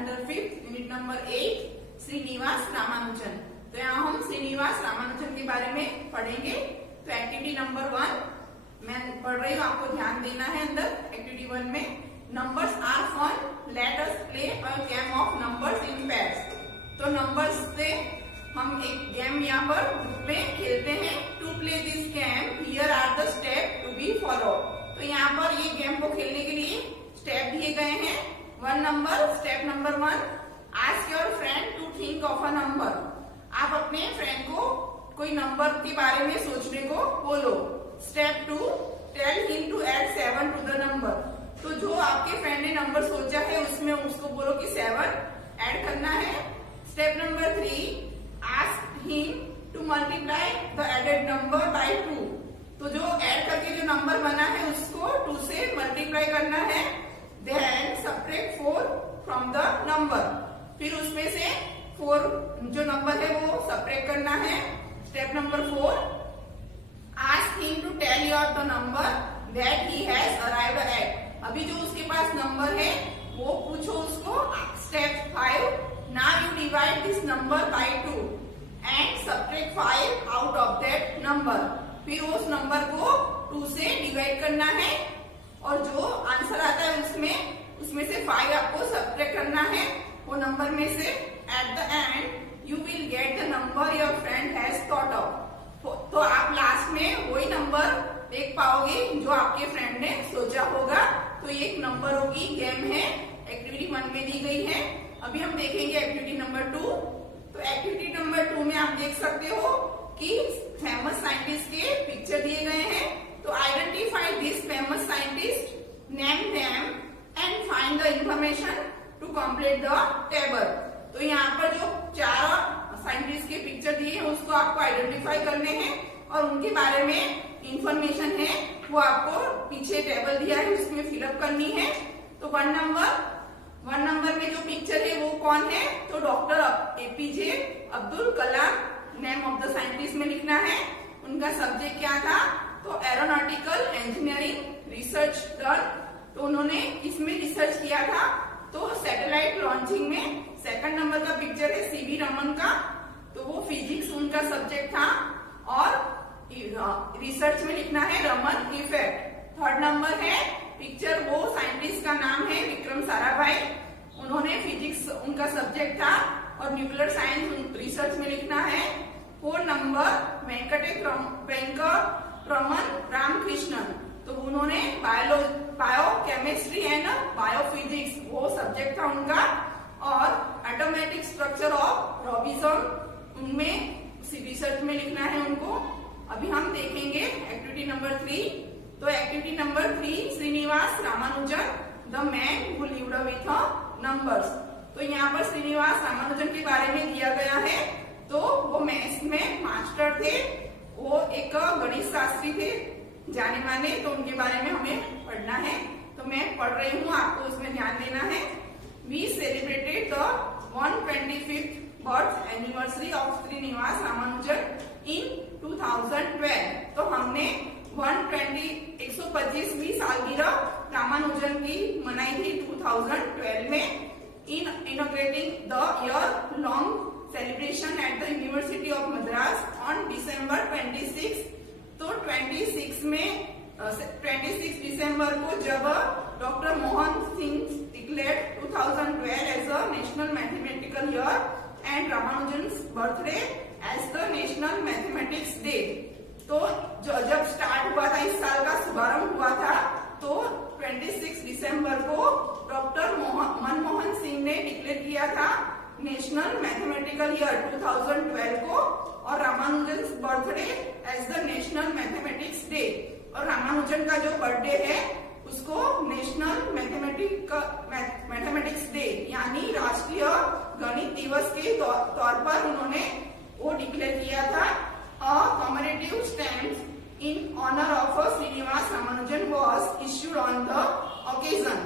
Under 5th unit number 8 Srinivasa Ramanujan. तो यहाँ हम श्रीनिवास रामानुजन के बारे में पढ़ेंगे। तो एक्टिविटी नंबर 1 मैं पढ़ रही हूँ, आपको ध्यान देना है। अंदर एक्टिविटी 1 में numbers are fun, let us play a game of numbers in pairs. तो नंबर्स से हम एक गेम यहाँ पर ग्रुप में खेलते हैं। To play this game here are the step to be follow. तो यहाँ पर ये गेम को खेलने के लिए स्टेप दिए गए हैं। 1 number, step number 1, ask your friend to think of a number. आप अपने फ्रेंड को कोई नंबर के बारे में सोचने को बोलो। Step 2, tell him to add 7 to the number. तो जो आपके फ्रेंड ने नंबर सोचा है उसमें उसको बोलो कि 7 ऐड करना है। Step number 3, ask him to multiply the added number by 2। तो जो ऐड करके जो नंबर बना है उसको 2 से मल्टीप्लाई करना है। Then subtract 4 from the number. फिर उसमें से 4 जो नंबर है वो सब्ट्रैक्ट करना है। Step number 4, ask him to tell you the number that he has arrived at. अभी जो उसके पास नंबर है वो पूछो उसको। Step 5, now you divide this number by 2 and subtract 5 out of that number. फिर उस नंबर को 2 से डिवाइड करना है और जो आंसर आता है उसमें से 5 आपको सब्ट्रैक्ट करना है। वो नंबर में से eight the and you will get the number your friend has thought of. तो आप लास्ट में वही नंबर देख पाओगे जो आपके फ्रेंड ने सोचा होगा। तो ये एक नंबर होगी गेम है, एक्टिविटी 1 में दी गई है। अभी हम देखेंगे एक्टिविटी नंबर 2। तो एक्टिविटी नंबर 2 में आप देख सकते हो कि फेमस साइंटिस्ट के पिक्चर दिए गए हैं। तो identify this famous scientist, name them and find the information to complete the table. तो यहाँ पर जो 4 साइंटिस्ट के पिक्चर दिए हैं उसको आपको आइडेंटिफाई करने हैं और उनके बारे में इंफॉर्मेशन है वो आपको पीछे टेबल दिया है उसमें फिलअप करनी है। तो 1 नंबर में जो पिक्चर है वो कौन है? तो doctor APJ Abdul Kalam, name of the scientist में लिखना है। उनका सब्जेक्ट क्या था? तो एरोनॉटिकल इंजीनियरिंग रिसर्च डन। तो उन्होंने इसमें रिसर्च किया था। तो सैटेलाइट लॉन्चिंग में 2nd नंबर का पिक्चर है सीवी रमन का। तो वो फिजिक्स उनका सब्जेक्ट था और रिसर्च में लिखना है रमन इफेक्ट। 3rd नंबर है पिक्चर, वो साइंटिस्ट का नाम है विक्रम साराभाई। उन्होंने फिजिक्स उनका सब्जेक्ट था और न्यूक्लियर साइंस रिसर्च में लिखना है। 4 नंबर वेंकटरमन रामकृष्णन। तो उन्होंने बायोकेमिस्ट्री एंड बायोफिजिक्स वो सब्जेक्ट था उनका। और एटॉमेटिक स्ट्रक्चर ऑफ रॉबिन्सन उनमें रिसर्च में लिखना है उनको। अभी हम देखेंगे एक्टिविटी नंबर 3। तो activity number 3, Srinivasa Ramanujan the man who lived with numbers. तो यहाँ पर श्रीनिवास रामानुजन के बारे में दिया गया है। तो वो मैथ्स में मास्टर थे, वो एक गणित शास्त्री थे जाने माने। तो उनके बारे में हमें पढ़ना है। तो मैं पढ़ रही हूँ, आपको उसमें ध्यान देना है। We celebrated the 125th birth anniversary of Srinivasa Ramanujan in 2012। तो हमने 125वीं सालगिरह रामानुजन की मनाई थी 2012 में। In inaugurating the year long celebration at the University of Madras on December 26। तो 26 दिसंबर को जब doctor Mohan Singh declared 2012 as a national mathematical year and Ramanujan's birthday as the national mathematics day. तो जब स्टार्ट हुआ था, इस साल का शुभारंभ हुआ था, तो 26 दिसंबर को डॉक्टर मनमोहन सिंह ने डिक्लेयर किया था नेशनल मैथमेटिकल ईयर 2012 को और Ramanujan's birthday as the national mathematics day. और रामानुजन का जो बर्थडे है उसको नेशनल मैथमेटिक्स डे यानी राष्ट्रीय गणित दिवस के तौर पर उन्होंने वो डिक्लेयर किया था। A commemorative stamp in honour of Srinivasa Ramanujan was issued on the occasion.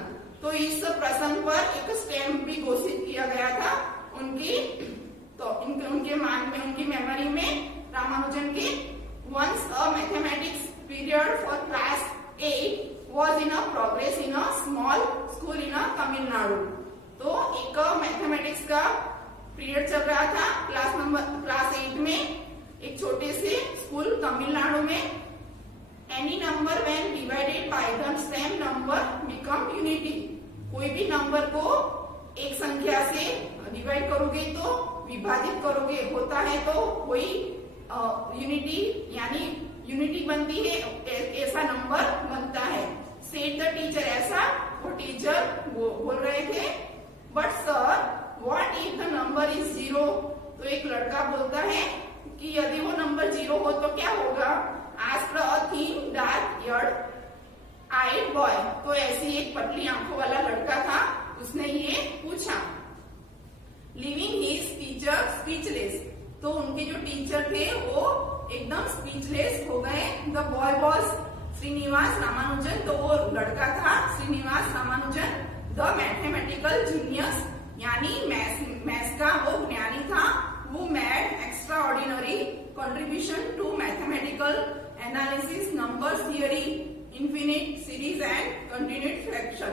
तो इस प्रसंग पर एक स्टैम्प भी घोषित किया गया था उनकी मेमोरी में रामानुजन की। Once a mathematics period for class 8 was in a progress in a small school in a Tamil Nadu. तो तो एक मैथमेटिक्स का पीरियड चल रहा था क्लास 8 में, एक छोटे से स्कूल तमिलनाडु में। Any number when divided by the same number become unity. कोई भी नंबर को एक संख्या से डिवाइड करोगे तो विभाजित करोगे होता है तो कोई यूनिटी यानी यूनिटी बनती है, ऐसा नंबर बनता है। सेड द टीचर, ऐसा वो टीचर बोल रहे थे। But sir what if the number is 0? तो एक लड़का बोलता है कि यदि वो नंबर 0 हो तो क्या होगा? Asked a thin dark haired eyed boy. तो ऐसी एक पतली आंखों वाला लड़का था, उसने ये पूछा। Living his teacher speechless. तो उनके जो टीचर थे वो एकदम स्पीचलेस हो गए। The boy was Srinivasa Ramanujan. तो वो लड़का था Srinivasa Ramanujan. The mathematical genius, यानी मैथ्स का वो ज्ञानी था। वो made extraordinary contribution to mathematical analysis, number theory, infinite series and continued fraction.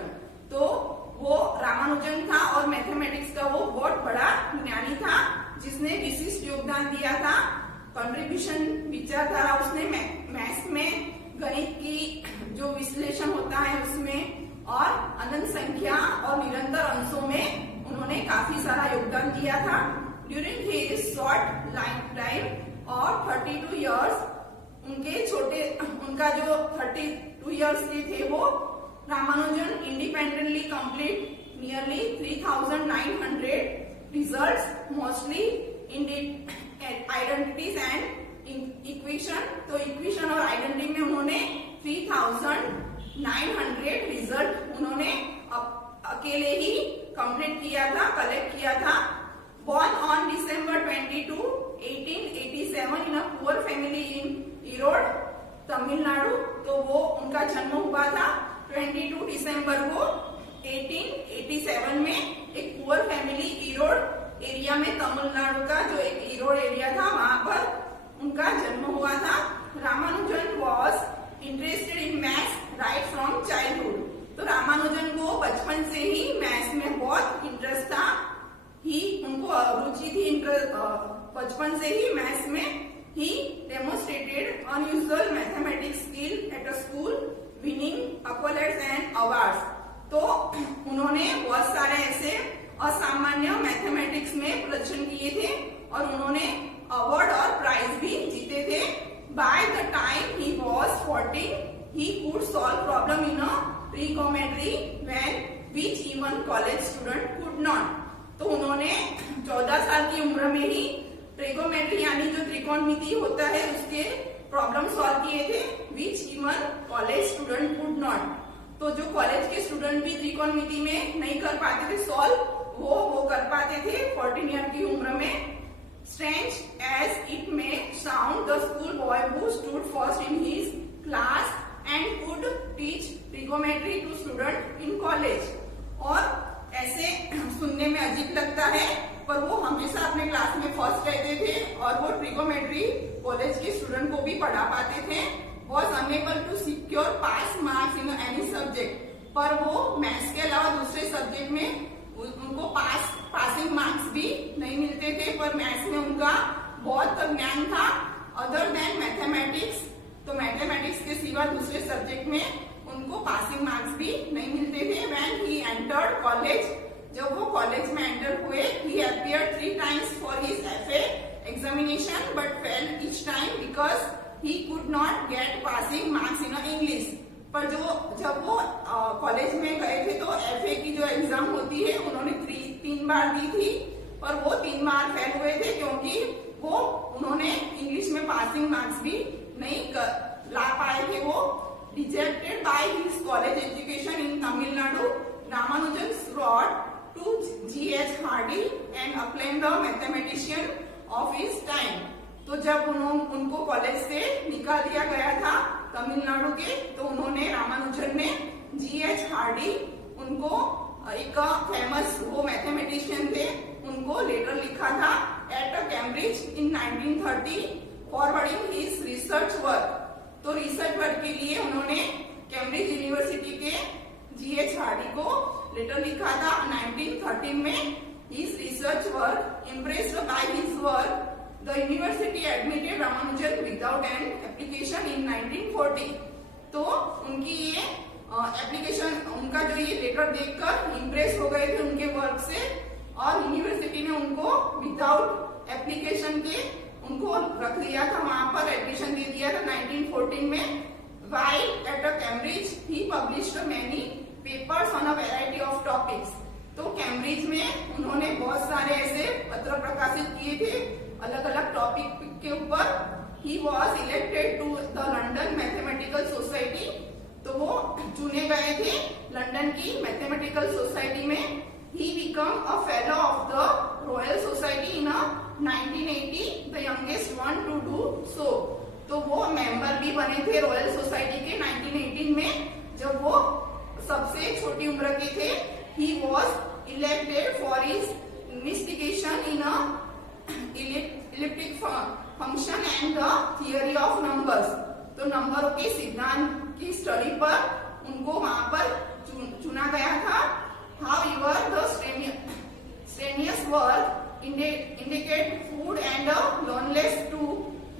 तो वो रामानुजन था और मैथमेटिक्स का वो बहुत बड़ा ज्ञानी था जिसने विशिष्ट योगदान दिया था। कंट्रीब्यूशन विचारधारा उसने मैथ्स में, गणित की जो विश्लेषण होता है उसमें, और अनंत संख्या और निरंतर अंशों में उन्होंने काफी सारा योगदान दिया था। During his short life time और 32 इयर्स, उनका जो 32 इयर्स के थे वो Ramanujan independently complete nearly 3900 results, mostly in identities and equation. तो इक्वेशन और आइडेंटिटी में उन्होंने 3900 रिजल्ट उन्होंने अकेले ही कंप्लीट किया था, कलेक्ट किया था। Born on December 22, 1887 in a poor family in Erode, Tamil Nadu. तो वो उनका जन्म हुआ था 22 दिसंबर को 1887 में एक पुअर फैमिली ईरोड एरिया में, तमिलनाडु का जो एक ईरोड एरिया था वहां पर उनका जन्म हुआ था। Ramanujan was interested in maths right from childhood. तो रामानुजन को बचपन से ही मैथ्स में बहुत इंटरेस्ट था, उनको रुचि थी बचपन से ही मैथ्स में। He demonstrated unusual mathematics skill at a school, winning accolades and awards. तो उन्होंने बहुत सारे ऐसे असामान्य मैथमेटिक्स में प्रदर्शन किए थे और उन्होंने अवार्ड और प्राइज भी जीते थे। By the time he was 14, he could solve problem in a trigonometry when which even college student could not। तो उन्होंने 14 साल की उम्र में ही ट्रिगोनोमेट्री यानी जो त्रिकोणमिति होता है उसके प्रॉब्लम सॉल्व किए थे, which even college student could not. तो जो कॉलेज के स्टूडेंट भी त्रिकोणमिति में नहीं कर पाते थे सॉल्व, वो कर पाते थे 14 ईयर की उम्र में। Strange as it may sound, the school boy who stood first in his class and could teach trigonometry to students in college। और ऐसे सुनने में अजीब लगता है पर वो हमेशा अपने क्लास में फर्स्ट रहते थे और वो ट्रिगोनोमेट्री कॉलेज के स्टूडेंट को भी पढ़ा पाते थे। Was unable to secure pass marks in any subject, पर वो मैथ्स के अलावा दूसरे सब्जेक्ट में उनको पासिंग मार्क्स भी नहीं मिलते थे, पर मैथ्स में उनका बहुत ज्ञान था अदर देन मैथमेटिक्स। तो मैथमेटिक्स के सिवा दूसरे सब्जेक्ट में उनको पासिंग मार्क्स भी नहीं मिलते थे। व्हेन ही एंटर्ड कॉलेज, जब वो कॉलेज में एंटर हुए, he appeared 3 times for his FA examination but failed each time because he could not get passing marks in English. पर जब वो कॉलेज में गए थे तो FA की जो एग्जाम होती है उन्होंने 3 बार दी थी, पर वो 3 बार फेल हुए थे क्योंकि उन्होंने इंग्लिश में पासिंग मार्क्स भी नहीं ला पाए थे। वो rejected by his college education in Tamil Nadu, Ramanujan wrote to G.H. Hardy and acclaimed the mathematician of his time। तो जब उनको कॉलेज से निकाल दिया गया था तमिलनाडु के, तो उन्होंने रामानुजन ने G.H. हार्डी, उनको एक फेमस वो मैथमेटिशियन थे, उनको लेटर लिखा था एट कैम्ब्रिज इन 1930 फॉरवर्डिंग हिज रिसर्च वर्क। तो रिसर्च वर्क के लिए उन्होंने कैम्ब्रिज यूनिवर्सिटी के G.H. हार्डी को लेटर लिखा था 1913 में। His research work impressed by his work, the university admitted Ramanujan without an application in 1940. तो उनकी ये एप्लीकेशन, उनका जो ये लेटर देखकर इम्प्रेस हो गए थे उनके वर्क से, और यूनिवर्सिटी ने उनको विदाउट एप्लीकेशन के उनको रख दिया था, वहां पर एडमिशन दे दिया था 1914 में। While at Cambridge, he published many papers on a variety of topics. तो कैम्ब्रिज में उन्होंने बहुत सारे ऐसे पत्र प्रकाशित किए थे अलग अलग टॉपिक के ऊपर। He was elected to the London mathematical society, तो वो चुने गए थे लंदन की मैथमेटिकल सोसाइटी में। He become a fellow of the royal society in 1980, the youngest one two do so. तो वो मेंबर भी बने थे रॉयल सोसाइटी के 1918 में, जब वो सबसे छोटी उम्र के थे। He was elected for his investigation in a elliptic function and the theory of numbers. तो नंबरों के सिद्धांत की स्टडी पर उनको वहां पर चुना गया था। However, the strenuous work indicate food and loneliness to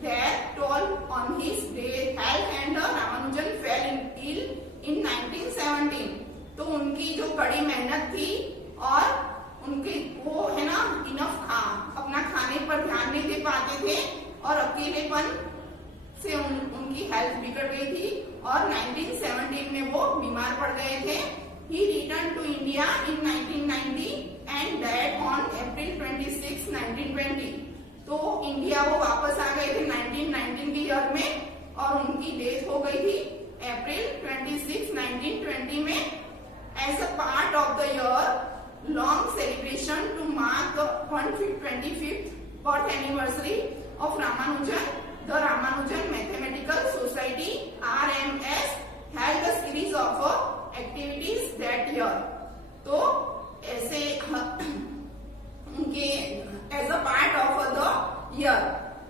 their toll on his health, and Ramanujan fell ill in 1917. तो उनकी जो कड़ी मेहनत थी और उनके वो है ना इनफ अपना खाने पर ध्यान नहीं दे पाते थे, और अकेलेपन से उनकी हेल्थ बिगड़ गई थी, और 1917 में वो बीमार पड़ गए थे। He return to India in 1990 and died on April 26, 1920। तो इंडिया वो वापस आ गए थे 1919 के ईयर में, और उनकी डेथ हो गई थी अप्रैल 26, 1920 में। As a part of the year-long celebration to mark the 125th birth anniversary of Ramanujan, the Ramanujan Mathematical Society (RMS) held a series of activities that year. तो ऐसे उनके as a part of the year,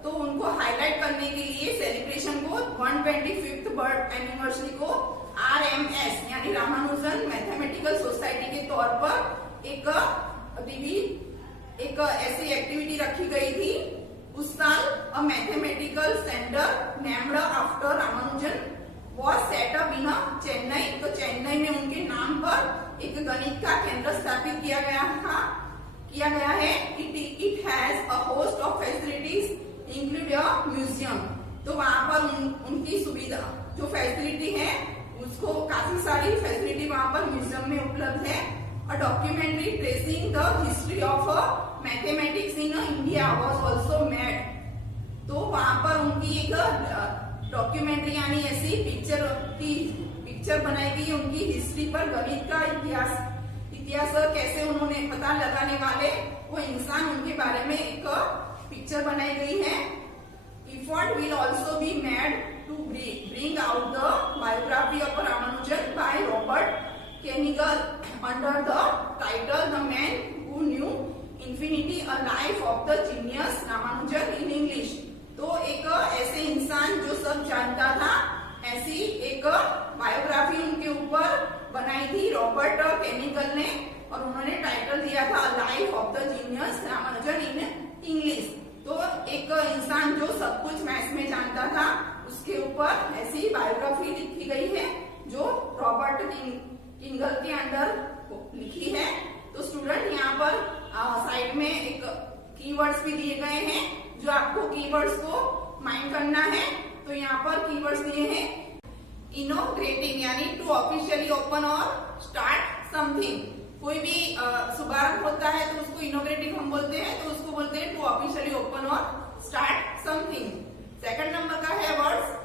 तो उनको highlight करने के लिए celebration को 125th birth anniversary को RMS यानी रामानुजन मैथमेटिकल सोसाइटी के तौर पर एक ऐसी एक्टिविटी रखी गई थी। उस साल a mathematical centre named after Ramanujan was set up in Chennai. तो चेन्नई में उनके नाम पर एक गणित का केंद्र स्थापित किया गया है। It has a host of facilities include a museum. तो वहां पर उनकी सुविधा जो फैसिलिटी है उसको काफी सारी फैसिलिटी वहां पर म्यूजियम में उपलब्ध है। A documentary tracing the history of mathematics in India was also made. तो वहां पर उनकी एक डॉक्यूमेंट्री यानी ऐसी पिक्चर बनाई गई उनकी हिस्ट्री पर, गणित का इतिहास कैसे उन्होंने पता लगाने वाले वो इंसान, उनके बारे में एक पिक्चर बनाई गई है। Effort will also be made to bring out the biography of Ramanujan by Robert Kenigal under the title The Man Who Knew Infinity, A Life of the Genius Ramanujan in English। तो एक ऐसे इंसान जो सब जानता था, ऐसी एक बायोग्राफी उनके ऊपर बनाई थी रॉबर्ट केनिगल ने, और उन्होंने टाइटल दिया था life of the genius Ramanujan in English. तो एक इंसान जो सब कुछ मैथ्स में जानता था उसके ऊपर ऐसी बायोग्राफी लिखी गई है जो रॉबर्ट किंगल के अंडर लिखी है। तो स्टूडेंट यहाँ पर साइड में एक कीवर्ड्स भी दिए गए हैं जो आपको कीवर्ड्स को माइंड करना है। तो यहाँ पर कीवर्ड्स दिए हैं इनोग्रेटिंग यानी टू ऑफिशियली ओपन और स्टार्ट समथिंग। कोई भी शुभारंभ होता है तो उसको इनोग्रेटिंग हम बोलते हैं, तो उसको बोलते हैं टू ऑफिशियली ओपन और स्टार्ट समथिंग। सेकंड नंबर का है वर्ड्स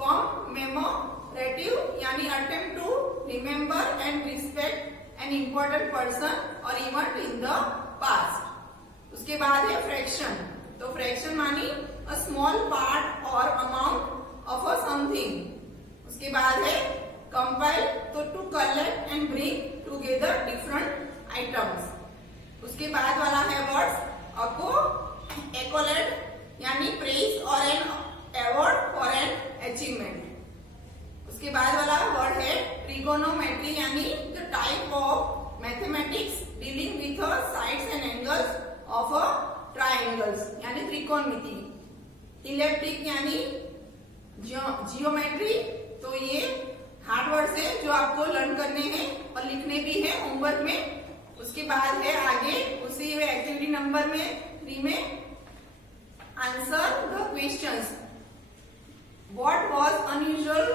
कॉमेमोरेटिव यानी attempt to remember and respect an important person और इवेंट इन द पास्ट। उसके बाद है फ्रैक्शन। तो फ्रैक्शन मानी अ स्मॉल पार्ट और अमाउंट ऑफ अ समथिंग। उसके बाद है कंपाइल, तो to collect and bring together different items. उसके बाद वाला है वर्ड्स एक्कोलेड यानी प्रेज और an award for an achievement. उसके बाद वाला वर्ड है ट्रिगोनोमेट्री यानी the type of mathematics dealing with sides and angles of a triangles यानी त्रिकोणमिति। इलेक्ट्रिक यानी जियोमेट्री। तो ये हार्ड वर्ड्स है जो आपको लर्न करने हैं और लिखने भी है होमवर्क में। उसके बाद है आगे उसी एक्टिविटी नंबर 3 में answer the questions. What was unusual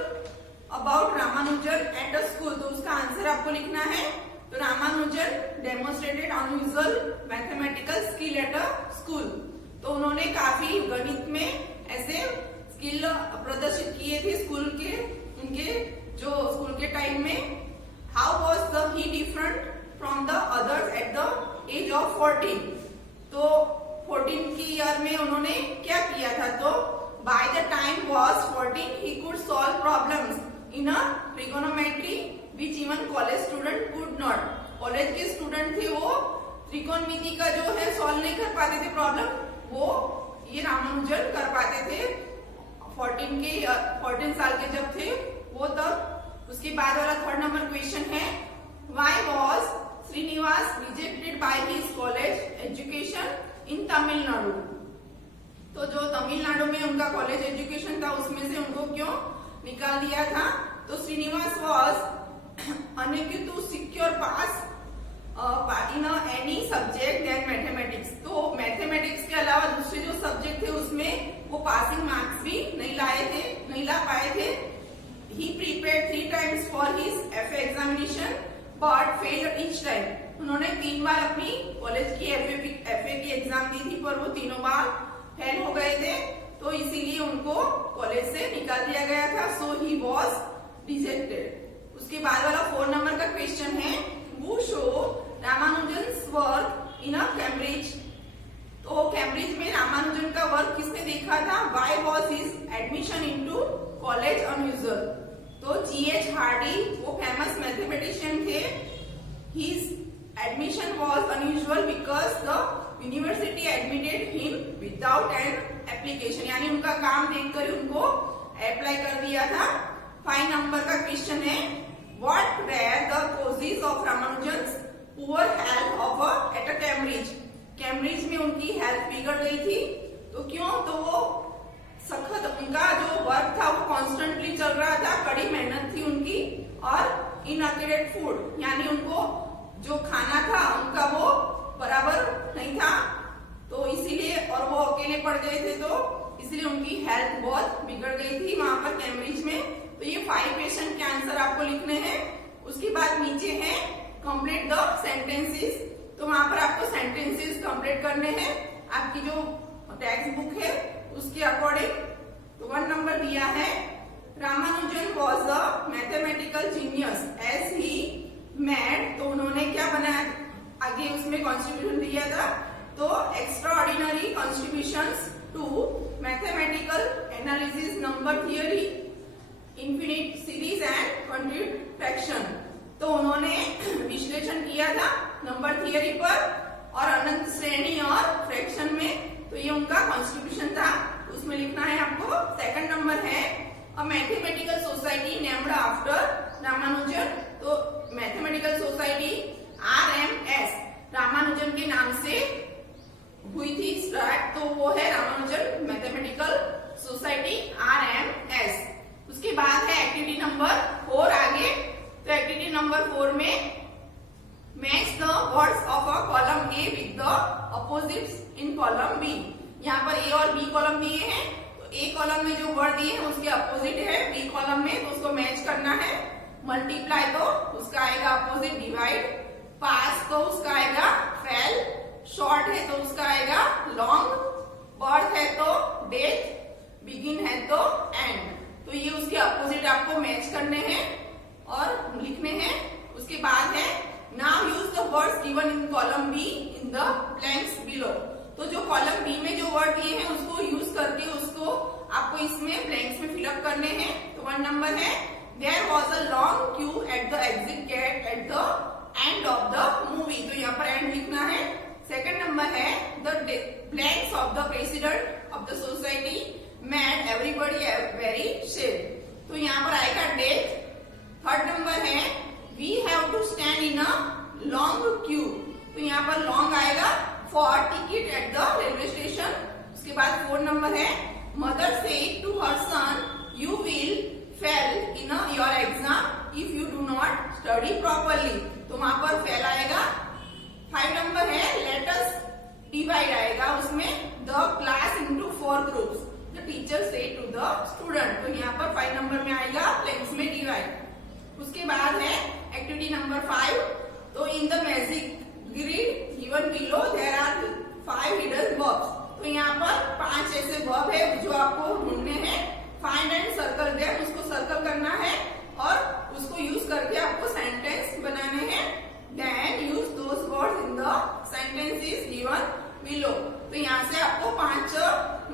about Ramanujan at the school. तो उसका आंसर आपको लिखना है। तो Ramanujan demonstrated unusual mathematical skill at a school. तो उन्होंने काफी गणित में ऐसे स्किल प्रदर्शित किए थे उनके स्कूल के टाइम में। How was he different from the others at the age of 14। तो 14 की ईयर में उन्होंने क्या किया था। तो by the time was 14 he could solve problems in a trigonometry which even college student could not. College के स्टूडेंट थे वो त्रिकोणमिति का जो है सॉल्व नहीं कर पाते थे प्रॉब्लम, वो ये रामानुजन कर पाते थे। 14 साल के जब थे वो तब। उसके बाद वाला 3rd नंबर क्वेश्चन है why was Srinivasa rejected by his college education in Tamil Nadu. तो जो तमिलनाडु में उनका कॉलेज एजुकेशन था उसमें से उनको क्यों निकाल दिया था। तो Srinivasa was unable to secure pass in any subject than mathematics। तो मैथमेटिक्स के अलावा दूसरे जो सब्जेक्ट थे उसमें वो पासिंग मार्क्स भी नहीं ला पाए थे। He prepared 3 times for his FA examination but failed each time। उन्होंने 3 बार अपनी कॉलेज की FA की एग्जाम दी थी पर वो तीनों बार फेल हो गए थे। तो इसीलिए उनको कॉलेज से निकाल दिया गया था। So he was rejected। उसके बाद वाला 4 नंबर का क्वेश्चन है who show Ramanujan's work in Cambridge. तो कैम्ब्रिज में रामानुजन का वर्क किसने देखा था। Why was his admission into college unusual। तो G.H. हार्डी वो फेमस मैथमेटिशियन थे। His admission was unusual because the university admitted him without an application। यानी उनका काम देखकर उनको अप्लाई कर दिया था। 5 नंबर का क्वेश्चन है What were the causes of Ramanujan's poor health at Cambridge। Cambridge में उनकी हेल्थ बिगड़ गई थी। तो क्यों। तो वो सखत उनका जो वर्क था वो कॉन्स्टेंटली चल रहा था, कड़ी मेहनत थी उनकी और इनएक्यूरेट फूड यानी उनको जो खाना था उनका वो बराबर नहीं था। तो इसीलिए और वो अकेले पड़ गए थे तो इसलिए उनकी हेल्थ बहुत बिगड़ गई थी वहां पर कैम्ब्रिज में। तो ये 5 क्वेश्चन के आंसर आपको लिखने हैं। उसके बाद नीचे है कंप्लीट द सेंटेंसेस। तो वहां पर आपको सेंटेंसेस कंप्लीट करने हैं आपकी जो टेक्स्ट बुक है उसके अकॉर्डिंग। तो 1 नंबर दिया है Ramanujan was a mathematical genius as he made. तो उन्होंने क्या बनाया आगे उसमें कॉन्ट्रीब्यूशन दिया था। तो extraordinary contributions to mathematical analysis number theory infinite series and continued fraction. तो उन्होंने विश्लेषण किया था नंबर थियरी पर और अनंत श्रेणी और फ्रैक्शन में। तो ये उनका कॉन्ट्रीब्यूशन था, उसमें लिखना है आपको। 2nd नंबर है a mathematical society named after Ramanujan. तो मैथमेटिकल सोसाइटी RMS रामानुजन के नाम से हुई थी स्टार्ट। तो वो है रामानुजन मैथमेटिकल सोसाइटी RMS। उसके बाद है एक्टिविटी नंबर 4 आगे। तो एक्टिविटी नंबर 4 में match the words of a column A with the opposites in column B. यहाँ पर ए और बी कॉलम दिए हैं। तो ए कॉलम में जो वर्ड दिए हैं उसके अपोजिट है बी कॉलम में, तो उसको मैच करना है। मल्टीप्लाई तो उसका आएगा अपोजिट डिवाइड, पास तो उसका आएगा फेल, शॉर्ट है तो उसका आएगा लॉन्ग, बर्थ है तो डेथ, बिगिन है तो एंड। तो ये उसके अपोजिट आपको मैच करने हैं और लिखने हैं। उसके बाद है now use the words given in column be in the blanks below. तो जो कॉलम बी में जो वर्ड दिए हैं उसको यूज करके उसको आपको इसमें ब्लैंक्स में फिलअप करने हैं। तो 1 नंबर है there was a long queue at the exit gate at the end of the movie. तो यहाँ पर एंड लिखना है। 2nd नंबर है the blanks of the president of the society made everybody very sad. तो यहाँ पर आएगा डेथ। 3rd नंबर है we have to stand in a long for ticket at the railway station. उसके बाद 4 नंबर है mother said to her sun you will fail in your exam if you do not study properly. तो वहां पर fail आएगा। 5 number है let us divide आएगा, उसमें the class into 4 groups the teacher said to the student. तो यहाँ पर 5 नंबर में आएगा ब्लैंक्स में डिवाइड। उसके बाद है एक्टिविटी नंबर 5। तो in the magic grid given below there are 5 hidden verbs. तो यहाँ पर 5 ऐसे वर्ब है जो आपको ढूंढने हैं। फाइंड एंड सर्कल देम, उसको सर्कल करना है और उसको यूज करके आपको सेंटेंस बनाने हैं। Then use those words in the sentences given below. तो यहाँ से आपको 5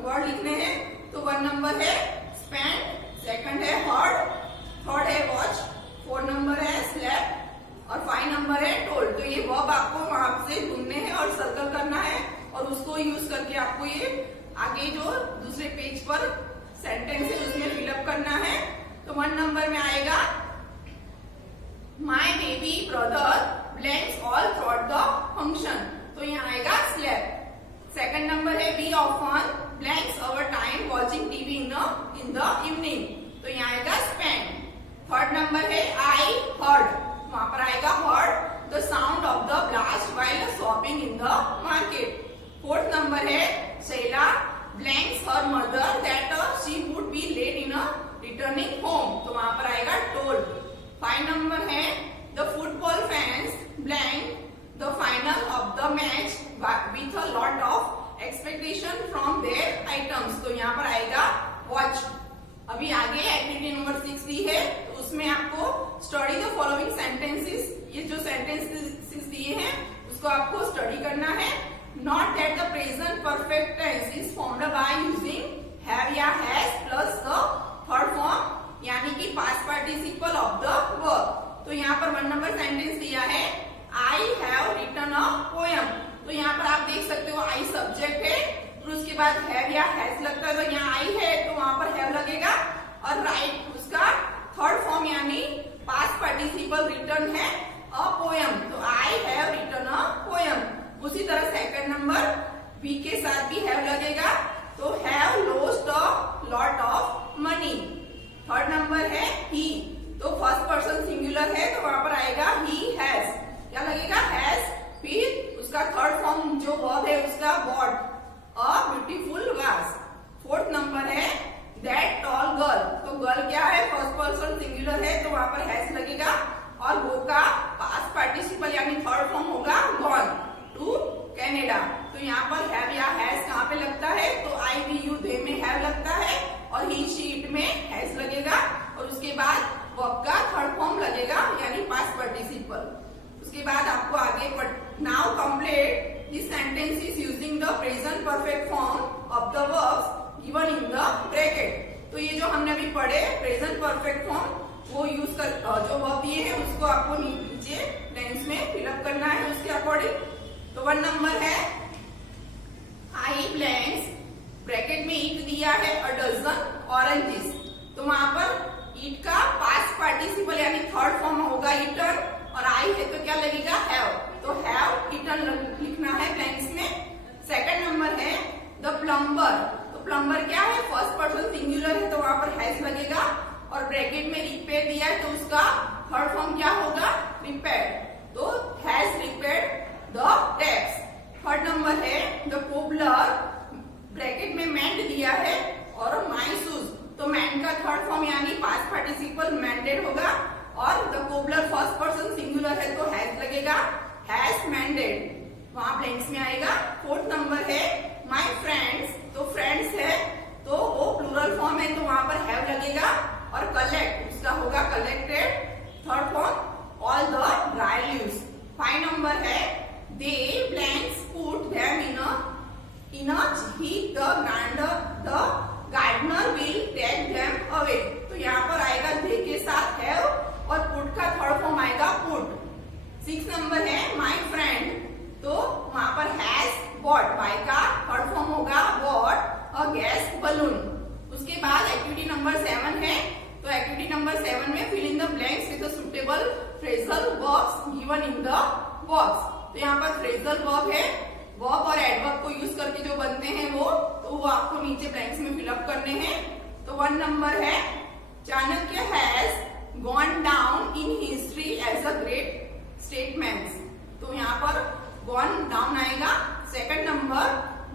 वर्ड लिखने हैं। तो 1 नंबर है स्पेंड, सेकंड है हर्ड, थर्ड है वॉच, 4 नंबर है स्लेप्ट और 5 नंबर है टोल्ड। तो ये वर्ब आपको वहां से ढूंढने हैं और सर्कल करना है और उसको यूज करके आपको ये आगे जो दूसरे पेज पर सेंटेंस है उसमें फिलअप करना है। तो 1 नंबर में आएगा my baby brother blanks all throughout the function. तो यहाँ आएगा स्लेप्ट। सेकंड नंबर है we often blanks our time watching TV in the evening. तो यहाँ आएगा स्पेंड। थर्ड नंबर है आई हर्ड, वहां पर आएगा heard the sound of the blast while shopping in the market. Fourth number है Sheila blanks her mother that she would be late in returning home. तो वहां पर आएगा टोल्ड। 5 नंबर है the football fans blank the final of the match with a lot of expectation from their items. तो यहाँ पर आएगा watch. अभी आगे एक्टिविटी नंबर 6 दी है, तो उसमें आपको स्टडी द फॉलोइंग सेंटेंसेस, ये जो सेंटेंसेस दिए हैं उसको आपको स्टडी करना है। Note that the present perfect tense is formed by using have या has plus the third form यानी कि past participle of the verb. तो यहाँ पर 1 नंबर सेंटेंस दिया है I have written a poem. तो यहाँ पर आप देख सकते हो आई सब्जेक्ट है, फिर उसके बाद हैव या हैज लगता है, तो यहाँ आई है तो वहां पर हैव लगेगा और राइट उसका थर्ड फॉर्म यानी पास्ट पार्टिसिपल रिटर्न है अ पोएम। तो I have written a poem. उसी तरह सेकंड नंबर बी के साथ भी हैव लगेगा, तो have lost a lot of money. Third number है ही, तो फर्स्ट पर्सन सिंगुलर है तो वहां पर आएगा ही हैज, क्या लगेगा हैज। फिर उसका थर्ड फॉर्म जो वर्ब है उसका bought a beautiful was. Fourth number है दैट टॉल गर्ल, तो गर्ल क्या है फर्स्ट पर्सन सिंगुलर है तो वहां पर हैज लगेगा और वो का पास्ट पार्टिसिपल यानी थर्ड फॉर्म होगा गॉन टू कनाडा। तो यहाँ पर हैव या हैज कहाँ पे लगता है, तो आई वी यू दे में हैव लगता है और ही शी इट में हैज लगेगा और उसके बाद वर्ब का थर्ड फॉर्म लगेगा यानी पास्ट पार्टिसिपल। उसके बाद आपको आगे now complete this sentences using the present perfect form of the verbs given in the bracket. तो ये जो हमने अभी पढ़े प्रेजेंट परफेक्ट फॉर्म वो यूज कर जो वर्ब दिए हैं उसको आपको नीचे लाइंस में फिलअप करना है उसके अकॉर्डिंग। तो 1 नंबर है आई ब्लैंक्स ब्रैकेट में ईट दिया है अ डजन ऑरेंजेस। तो वहां पर ईट का पास्ट पार्टिसिपल यानी थर्ड फॉर्म होगा ईटन और आई है तो क्या लगेगा हैव, तो हैव ईटन लिखना है ब्लैंक्स में। सेकंड नंबर है द प्लम्बर, तो प्लम्बर क्या है फर्स्ट पर्सन सिंगुलर है तो वहां पर हैज लगेगा और ब्रैकेट में रिपेयर दिया है तो उसका थर्ड फॉर्म क्या होगा रिपेयर्ड, तो has repaired the taps. Third number है द कोबलर ब्रैकेट में मेंड दिया है और माई शूज, तो मेंड का थर्ड फॉर्म यानी पास्ट पार्टिसिपल मेंडेड होगा और the cobbler first person singular है तो हैज लगेगा हैज मेंडेड, वहां ब्लैंक्स में आएगा। फोर्थ नंबर है माई फ्रेंड्स, तो फ्रेंड्स है तो वो प्लूरल फॉर्म है तो वहां पर हैव लगेगा और कलेक्ट उसका होगा collected, third form all the dry leaves. 5 number है they blanks put them in a heap the gardener will take them away। तो यहाँ पर आएगा they के साथ have और put का थर्ड फॉर्म आएगा put। 6 नंबर है my friend, तो वहां पर has bought, by का थर्ड फॉर्म होगा bought a gas balloon। उसके बाद एक्टिविटी नंबर 7 है, तो एक्टिविटी नंबर 7 में fill in the blanks with a suitable phrasal verbs given in the box। तो यहाँ पर फ्रेजल वर्ब है वर्ब और एडवर्ब को यूज करके जो बनते हैं वो आपको नीचे ब्लैंक्स में फिलअप करने हैं। तो 1 नंबर है Chanakya has gone down in history as a great statesman. तो यहाँ पर गॉन डाउन आएगा। Second number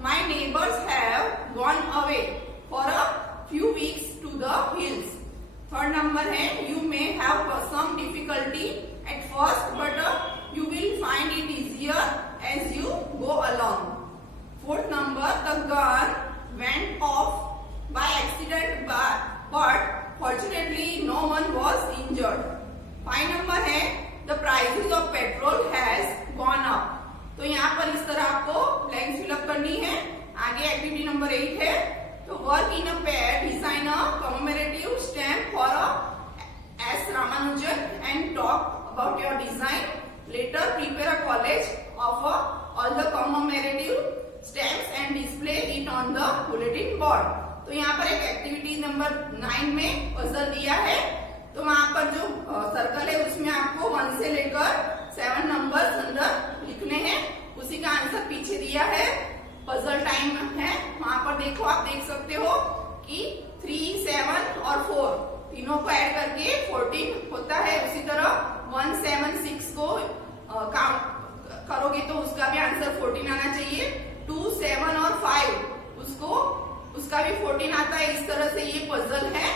my neighbours have gone away for a few weeks to the hills. Third number है you may have some difficulty at first but you will find it easier as you go along. Fourth number the gun went off by accident but fortunately no one was injured. 5 number है the prices of petrol has gone up. तो यहाँ पर इस तरह आपको blanks fill up करनी है। आगे एक्टिविटी नंबर 8 है तो work in a pair, design a commemorative stamp for S Ramanujan and talk about your design. Later prepare a college of all the commemorative stamps and display it on the bulletin board. तो यहाँ पर एक activity number 9 में puzzle दिया है। तो वहां पर जो सर्कल है उसमें आपको 1 से लेकर 7 नंबर्स अंदर लिखने हैं। उसी का आंसर पीछे दिया है। पजल टाइम है, वहां पर देखो, आप देख सकते हो कि 3, 7 और 4 तीनों को ऐड करके 14 होता है। उसी तरह 1, 7, 6 को काउंट करोगे तो उसका भी आंसर 14 आना चाहिए। 2, 7 और 5 उसका भी 14 आता है। इस तरह से ये पजल है।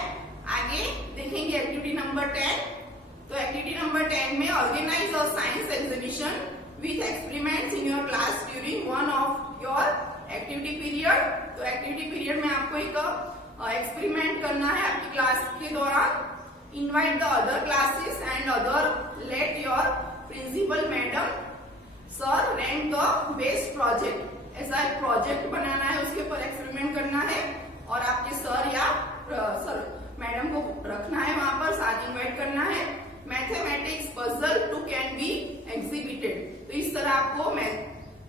आगे देखेंगे एक्टिविटी नंबर 10। तो एक्टिविटी नंबर 10 में organise a science exhibition with experiments in your class during one of your activity period. तो एक्टिविटी पीरियड में आपको एक एक्सपेरिमेंट करना है आपकी क्लास के दौरान। Invite the other classes and other let your principal madam sir rank the best project. ऐसा एक प्रोजेक्ट बनाना है, उसके ऊपर एक्सपेरिमेंट करना है और आपके सर या सर मैडम को रखना है वहां पर, साथ इन्वाइट करना है। Mathematics puzzle to can be exhibited. तो इस तरह आपको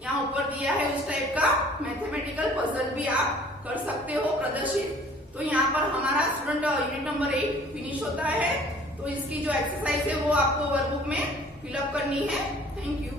यहाँ ऊपर दिया है उस टाइप का मैथमेटिकल पजल भी आप कर सकते हो प्रदर्शित। तो यहाँ पर हमारा स्टूडेंट यूनिट नंबर 8 फिनिश होता है। तो इसकी जो एक्सरसाइज है वो आपको वर्कबुक में फिलअप करनी है। Thank you.